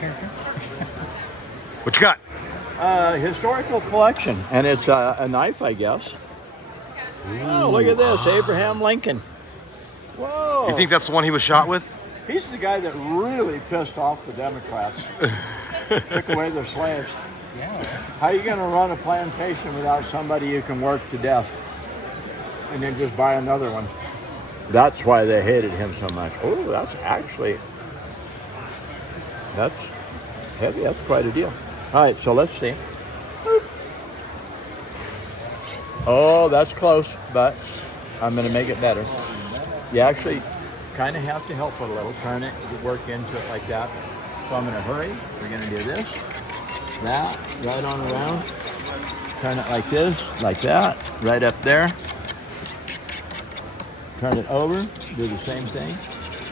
character? What you got? Historical collection, and it's a knife, I guess. Oh, look at this, Abraham Lincoln. Whoa. You think that's the one he was shot with? He's the guy that really pissed off the Democrats. Took away their slaves. Yeah. How are you going to run a plantation without somebody you can work to death and then just buy another one? That's why they hated him so much. Oh, that's heavy. That's quite a deal. All right, so let's see. Oh, that's close, but I'm going to make it better. You actually kind of have to help it a little. Turn it, work into it like that. So I'm going to hurry. We're going to do this, that, right on around. Turn it like this, like that, right up there. Turn it over, do the same thing.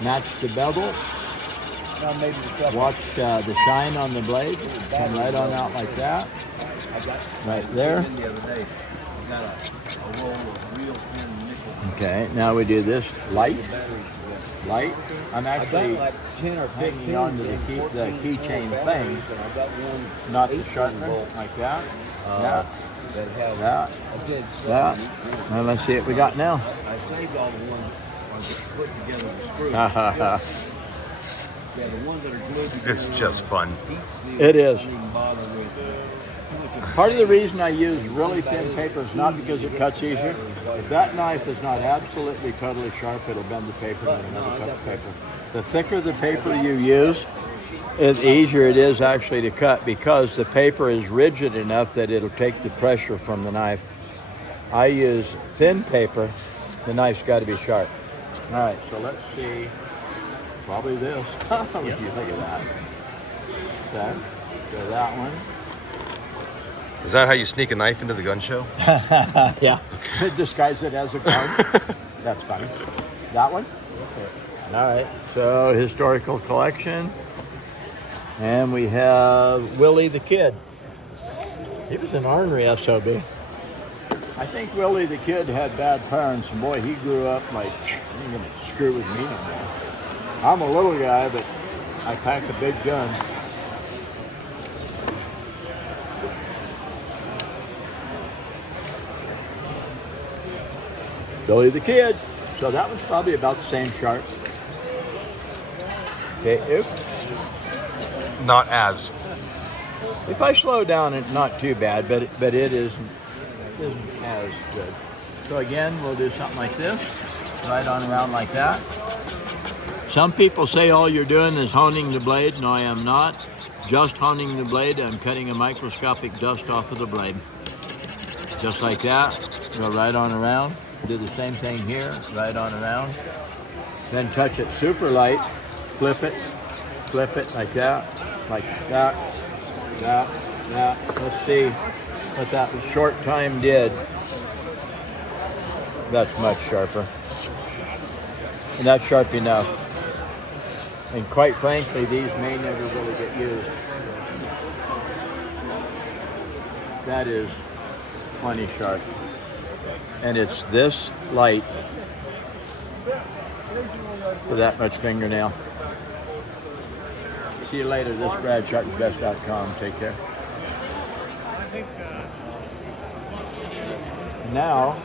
Match the bevel. Watch the shine on the blade. Come right on out like that. Right there. Okay, now we do this light. I'm actually hanging on to the keychain thing, not the sharpener, like that. That. Now let's see what we got now. I saved all the ones put together the screws. Yeah, the ones that are glued together. It's just fun. It is. Part of the reason I use really thin paper is not because it cuts easier. If that knife is not absolutely totally sharp, it'll bend the paper and it'll never cut the paper. The thicker the paper you use, the easier it is actually to cut because the paper is rigid enough that it'll take the pressure from the knife. I use thin paper. The knife's got to be sharp. All right, so let's see. Probably this. What do you think of that? Okay, so that one. Is that how you sneak a knife into the gun show? Yeah. Disguise it as a gun. That's funny. That one? Okay. All right. So historical collection. And we have Willie the Kid. He was an ornery SOB. I think Willie the Kid had bad parents, and boy, he grew up like, you ain't gonna screw with me no more. I'm a little guy, but I pack a big gun. Billy the Kid. So that was probably about the same sharp. Okay, Not as. if I slow down, it's not too bad, but it isn't as good. So again, we'll do something like this, right on around like that. Some people say all you're doing is honing the blade. No, I am not. Just honing the blade. I'm cutting a microscopic dust off of the blade. Just like that. Go right on around. Do the same thing here, right on around. Then touch it super light. Flip it like that, that. Let's see what that short time did. That's much sharper. And that's sharp enough. And quite frankly, these may never really get used. That is plenty sharp. And it's this light for that much fingernail. See you later. This is Brad, SharpensBest.com. Take care. Now,